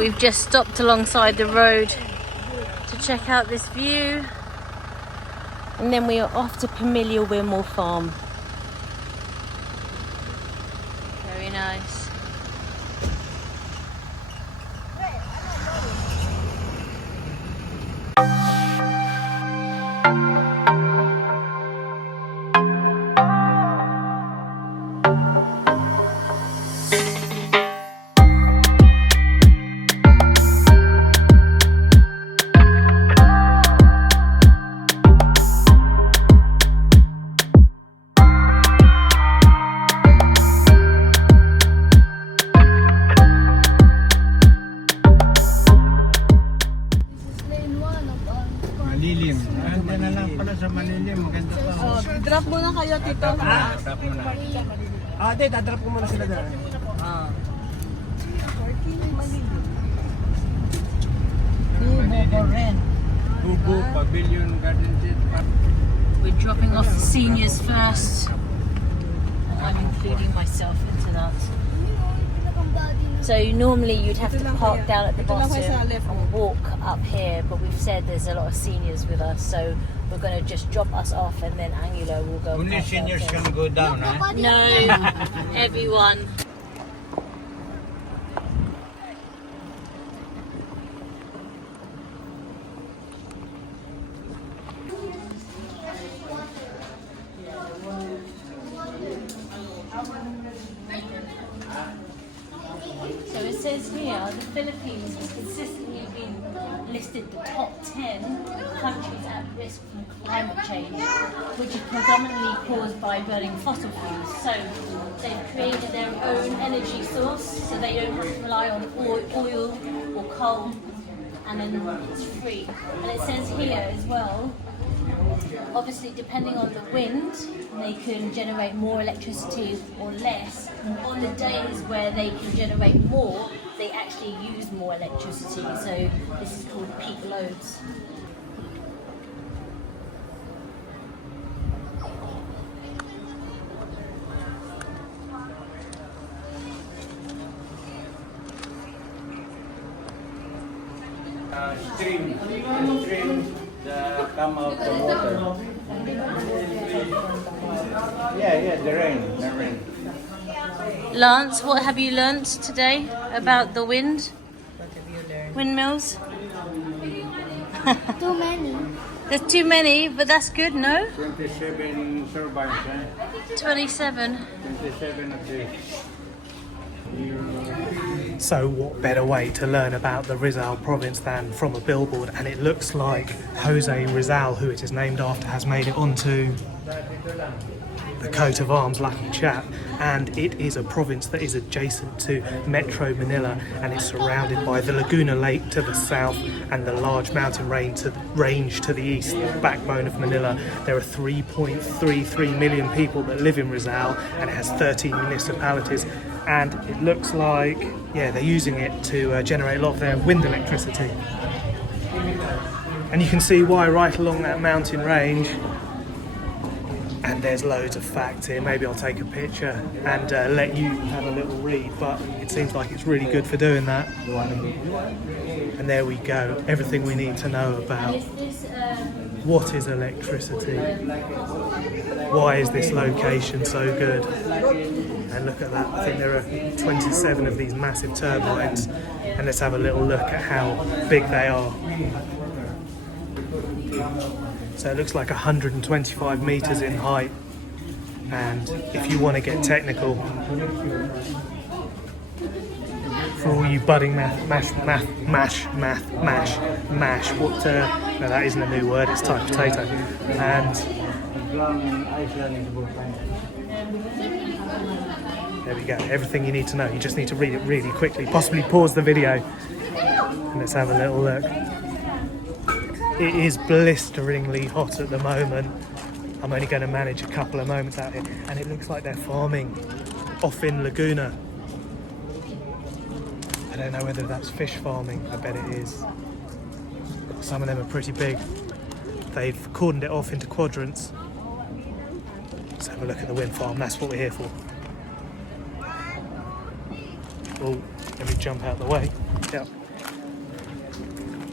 We've just stopped alongside the road to check out this view. And then we are off to Pililla Windmill Farm. Very nice. Drop muna kayo, Tito. Drop muna. Hindi, dadrop ko muna sila doon. Bubo, Pavilion, Garden Park. We're dropping off the seniors first. I'm including myself into that. So normally you'd have to park down at the bottom and walk up here, but we've said there's a lot of seniors with us, so we're going to just drop us off and then Angelo will go. Only seniors can go down, huh? No, everyone. So it says here, the Philippines has consistently been listed the top 10 countries at risk from climate change, which is predominantly caused by burning fossil fuels. So they've created their own energy source, so they don't rely on oil or coal, and then it's free. And it says here as well, obviously depending on the wind, they can generate more electricity or less. On the days where they can generate more, they actually use more electricity. So this is called peak loads. Stream come out the water. Yeah, the rain. Lance, what have you learnt today about the wind? What have you learned? Windmills? Too many. There's too many, but that's good, no? 27 turbines, huh? 27. 27 of this. So what better way to learn about the Rizal province than from a billboard? And it looks like Jose Rizal, who it is named after, has made it onto the coat of arms. Lucky chap. And it is a province that is adjacent to Metro Manila, and it's surrounded by the Laguna Lake to the south and the large mountain range to the east, the backbone of Manila. There are 3.33 million people that live in Rizal, and it has 13 municipalities. And it looks like, yeah, they're using it to generate a lot of their wind electricity. And you can see why right along that mountain range. And there's loads of facts here. Maybe I'll take a picture and let you have a little read, but it seems like it's really good for doing that. And there we go, everything we need to know about what is electricity, why is this location so good. And look at that, I think there are 27 of these massive turbines, and let's have a little look at how big they are. So it looks like 125 metres in height, and if you want to get technical, for all you budding mash, what, no, that isn't a new word, it's type potato. And there we go, everything you need to know. You just need to read it really quickly, possibly pause the video, and let's have a little look. It is blisteringly hot at the moment. I'm only going to manage a couple of moments out here, and it looks like they're farming off in Laguna. I don't know whether that's fish farming, I bet it is. Some of them are pretty big. They've cordoned it off into quadrants. Let's have a look at the wind farm, that's what we're here for. Oh, let me jump out the way. Yep.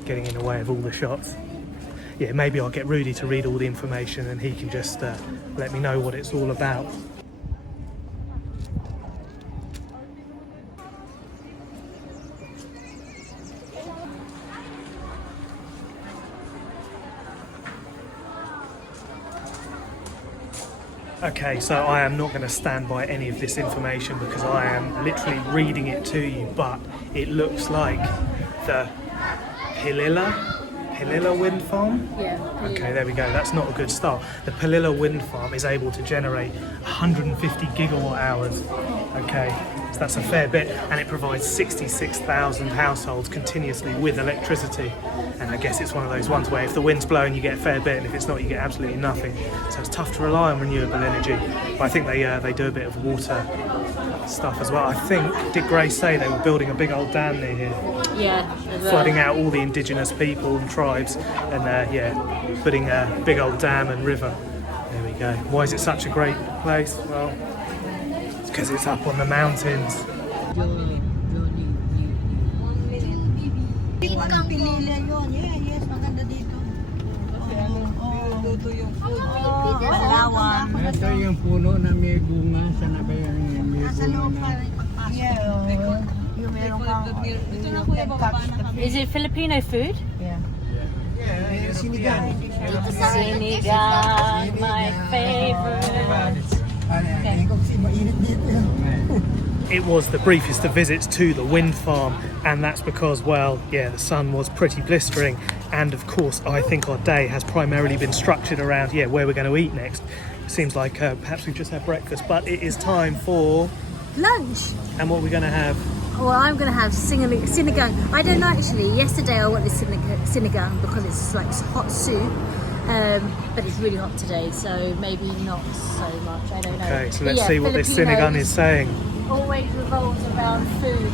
getting in the way of all the shots. Yeah, maybe I'll get Rudy to read all the information and he can just let me know what it's all about. Okay, so I am not going to stand by any of this information because I am literally reading it to you, but it looks like the Pililla Wind Farm? Yeah. Okay, there we go. That's not a good start. The Pililla Wind Farm is able to generate 150 gigawatt hours. Okay, so that's a fair bit, and it provides 66,000 households continuously with electricity. And I guess it's one of those ones where if the wind's blowing, you get a fair bit, and if it's not, you get absolutely nothing. So it's tough to rely on renewable energy. But I think they do a bit of water stuff as well. I think, did Grace say they were building a big old dam near here? Yeah. Flooding out all the indigenous people and tribes, and putting a big old dam and river. There we go. Why is it such a great place? Well, it's because it's up on the mountains. Pililla yun. Yes, maganda dito. Luto yung food. Bulawan. Ito yung puno na may bunga. Sana ba yung may bunga na? Yeah. Yung meron kang... Is it Filipino food? Yeah. Sinigang. Sinigang, my favorite. It was the briefest of visits to the wind farm, and that's because, well, yeah, the sun was pretty blistering, and of course I think our day has primarily been structured around, where we're going to eat next. It seems like perhaps we've just had breakfast, but it is time for... lunch. And what we're going to have? Well, I'm going to have sinigang. I don't know actually. Yesterday I wanted sinigang because it's like hot soup, but it's really hot today, so maybe not so much. I don't know. Okay, so But let's see what this sinigang is saying. Always revolves around food.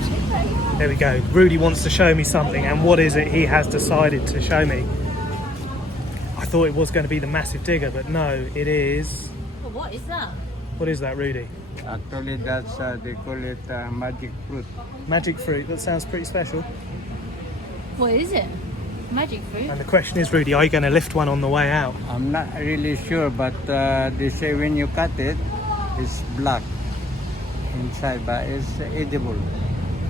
There we go. Rudy wants to show me something, and what is it he has decided to show me? I thought it was going to be the massive digger, but no, it is... Well, what is that? What is that, Rudy? Actually, that's, they call it magic fruit. Magic fruit. That sounds pretty special. What is it? Magic fruit? And the question is, Rudy, are you going to lift one on the way out? I'm not really sure, but they say when you cut it, it's black inside, but it's edible.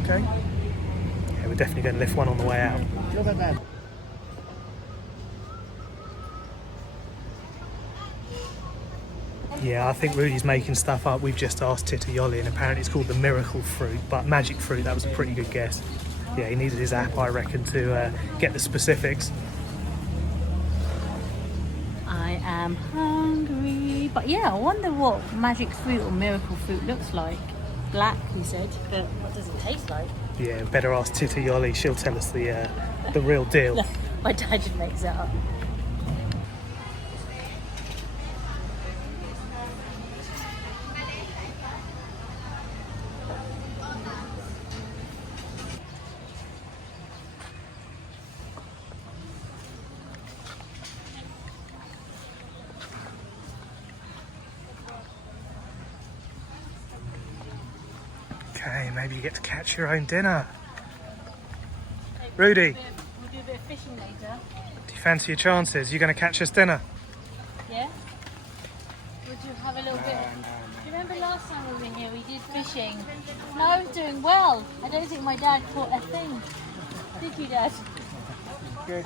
Okay. Yeah, we're definitely going to lift one on the way out. Look at that. Yeah, I think Rudy's making stuff up. We've just asked Tita Yoli, and apparently it's called the miracle fruit, but magic fruit, that was a pretty good guess. Yeah, he needed his app, I reckon, to get the specifics. I am hungry. But yeah, I wonder what magic fruit or miracle fruit looks like. Black, he said, but what does it taste like? Yeah, better ask Tita Yoli. She'll tell us the real deal. My dad just makes that up. Okay, maybe you get to catch your own dinner. Rudy, We'll do a bit of fishing later. do you fancy your chances? You going to catch us dinner? Yeah? Would you have a little bit of... Do you remember last time we were in here, we did fishing? No, I was doing well. I don't think my dad caught a thing. Did you, Dad? Good.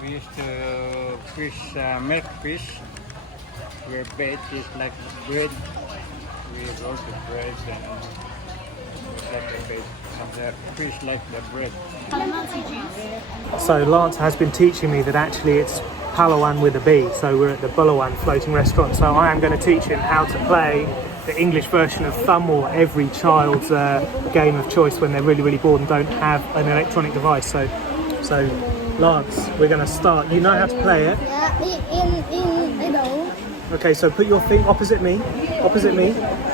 We used to fish milk fish, where bait is like bread. We roll the bread and like the bait. The fish like the bread. Calamansi juice. So Lance has been teaching me that actually it's Palawan with a B. So we're at the Bulawan Floating Restaurant. So I am going to teach him how to play the English version of Thumb War, every child's game of choice when they're really, really bored and don't have an electronic device. So Lance, we're going to start. You know how to play it? I know. Okay, so put your thing opposite me.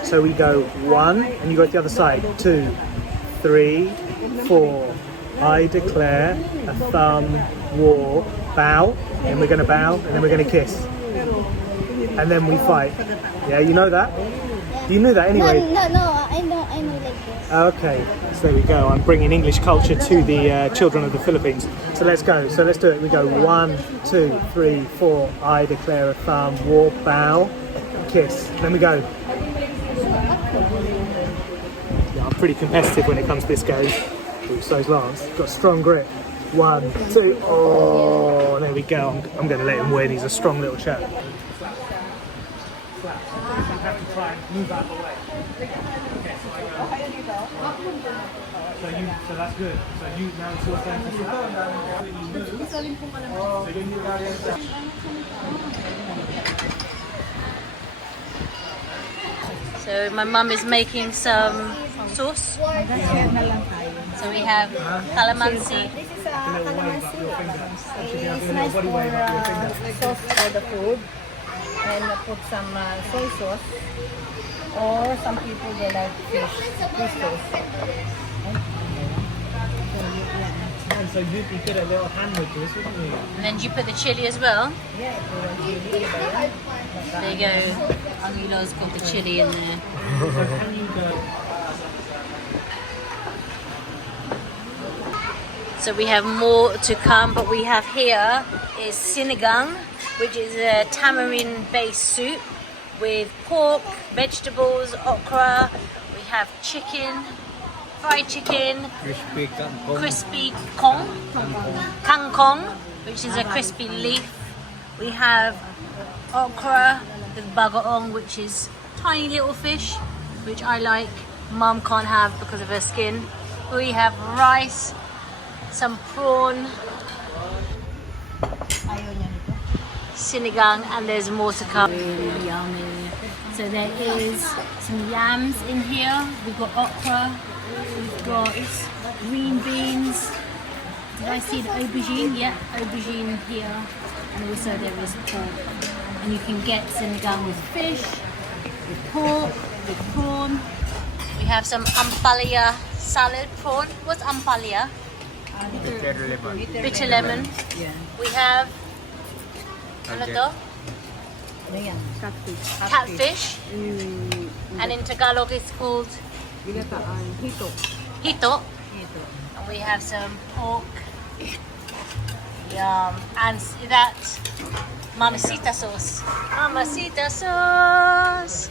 So we go 1, and you go to the other side. 2, 3, 4. I declare a thumb war. Bow, and we're going to bow, and then we're going to kiss. And then we fight. Yeah, you know that? You knew that anyway. No, I know like this. Okay, so there we go. I'm bringing English culture to the children of the Philippines. So let's go. So let's do it. We go 1, 2, 3, 4. I declare a thumb, walk, bow, kiss. Then we go. Yeah, I'm pretty competitive when it comes to this game. Ooh, so's Lance. Got strong grip. 1, 2. Oh, there we go. I'm going to let him win. He's a strong little chap. You have to try and move out of the way. So that's good. So you now it's your turn to So my mum is making some sauce. So we have calamansi. This is calamansi. It's nice for sauce for the food. And put some soy sauce. Or some people they like fish sauce. So you did a little hand with this, wouldn't you? And then you put the chili as well. Yeah, if you want chili. There you go. Angilo's got the chili in there. Can you go? So we have more to come, but we have here is sinigang, which is a tamarind-based soup with pork, vegetables, okra. We have chicken, fried chicken, crispy kangkong, which is a crispy leaf. We have okra with bagoong, which is tiny little fish, which I like. Mum can't have because of her skin. We have rice, some prawn, sinigang, and there's more to come. Really yummy. So there is some yams in here. We've got okra. We've got green beans. Did I see the aubergine? Yeah, aubergine here. And also there is pork. And you can get sinigang with fish, with pork, with prawn. We have some ampalaya salad prawn. What's ampalaya? Bitter lemon. We have ano to? Catfish. And in Tagalog it's called hito. And we have some pork. Yum. And that mamacita sauce. Mamacita sauce.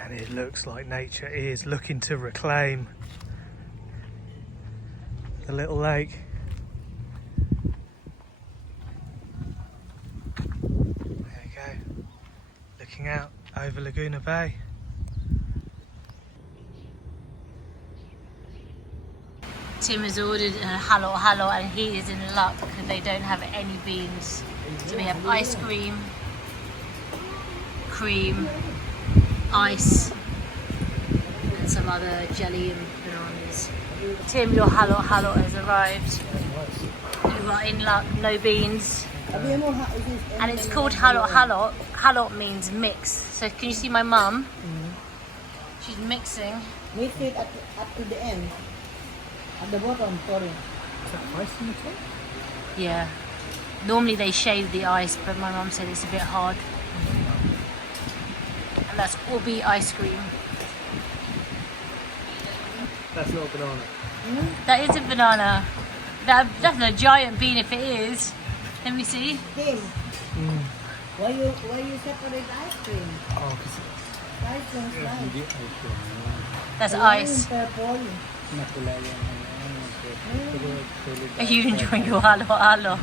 And it looks like nature is looking to reclaim the little lake. There you go, looking out over Laguna Bay. Tim has ordered a halo halo and he is in luck because they don't have any beans. So we have ice cream, cream, ice, and some other jelly and bananas. Tim, your halo halo has arrived. You are in luck, no beans. And it's called halo halo. Halo means mix. So can you see my mum? She's mixing. Mix it up to the end. At the bottom, sorry. Is that ice in the top? Yeah. Normally they shave the ice, but my mum said it's a bit hard. And that's Ubi ice cream. That's not a banana. That is a banana. That's a giant bean if it is. Let me see. Tim, why you separate ice cream? Oh, because Ice cream is nice. That's ice. Purple. Are you enjoying your halo halo?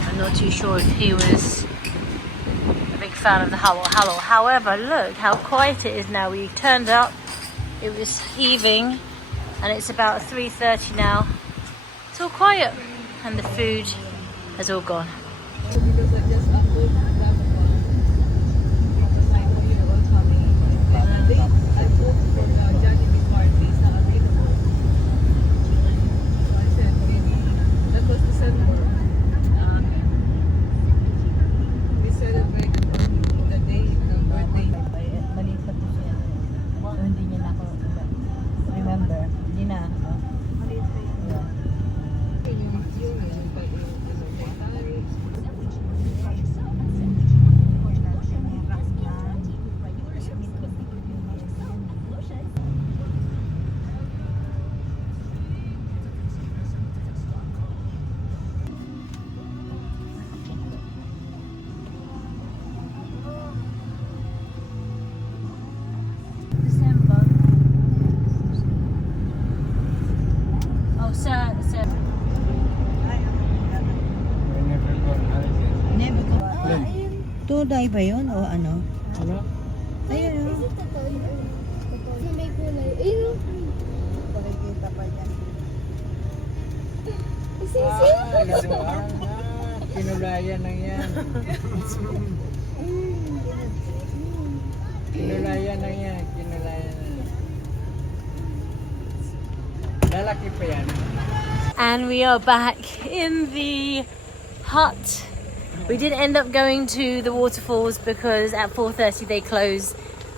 I'm not too sure if he was a big fan of the halo halo. However, look how quiet it is now. We turned up, it was heaving, and it's about 3:30 now. It's all quiet, and the food has all gone. Tunay ba yun o ano? Ano? Ayun o. Na may kulay. Ayun. Pakikita pa dyan. Kinulayan lang yan. Kinulayan lang yan. Kinulayan lang. Lalaki pa yan. And we are back in the hut. We did end up going to the waterfalls because at 4:30 they close.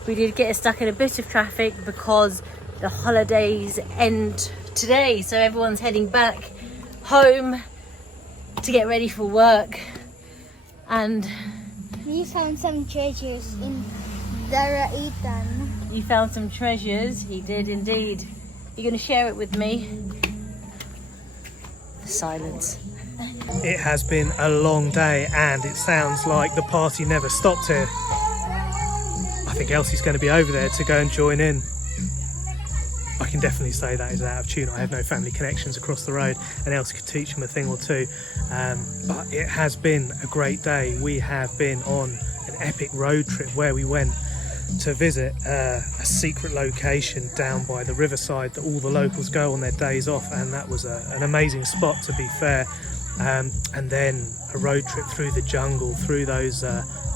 We did get stuck in a bit of traffic because the holidays end today, so everyone's heading back home to get ready for work. And We found some treasures in Daraitan. you found some treasures. He did indeed. You're going to share it with me? The silence. It has been a long day and it sounds like the party never stopped here. I think Elsie's going to be over there to go and join in. I can definitely say that is out of tune. I have no family connections across the road and Elsie could teach him a thing or two. But it has been a great day. We have been on an epic road trip where we went to visit a secret location down by the riverside that all the locals go on their days off, and that was an amazing spot, to be fair. And then a road trip through the jungle, through those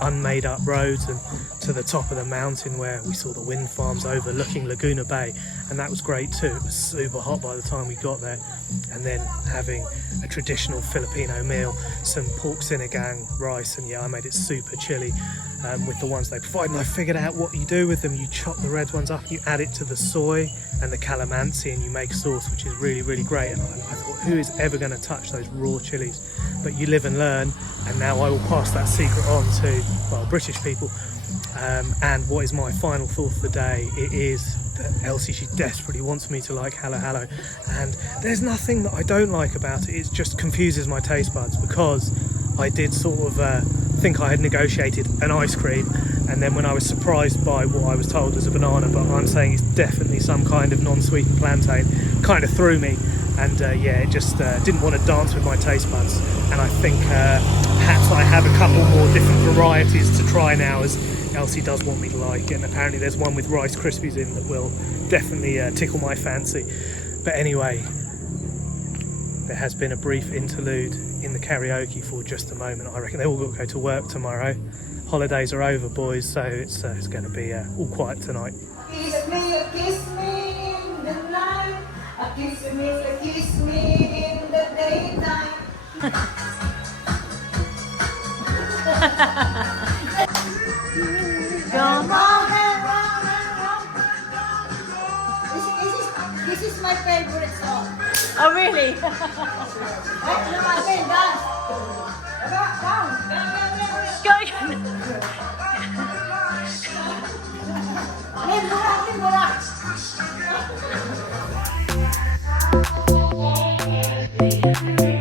unmade up roads, and to the top of the mountain where we saw the wind farms overlooking Laguna Bay, and that was great too. It was super hot by the time we got there. And then having a traditional Filipino meal, some pork sinigang, rice, and yeah, I made it super chilly with the ones they provide. And I figured out what you do with them. You chop the red ones up, you add it to the soy and the calamansi, and you make sauce, which is really, really great. And I thought, who is ever going to touch those raw chilies? But you live and learn, and now I will pass that secret on to, well, British people. And what is my final thought for the day? It is that Elsie, she desperately wants me to like halo halo, and there's nothing that I don't like about it. It just confuses my taste buds, because I did sort of think I had negotiated an ice cream, and then when I was surprised by what I was told as a banana, but I'm saying it's definitely some kind of non-sweetened plantain, kind of threw me. And yeah, it just didn't want to dance with my taste buds. And I think perhaps I have a couple more different varieties to try now, as Elsie does want me to like it. And apparently there's one with Rice Krispies in that will definitely tickle my fancy. But anyway, there has been a brief interlude in the karaoke for just a moment. I reckon they all got to go to work tomorrow. Holidays are over, boys, so it's going to be all quiet tonight. Kiss me in the night. Kiss me in the daytime. Come on. This is my favorite song. Oh, really? Look at me, dance. Go.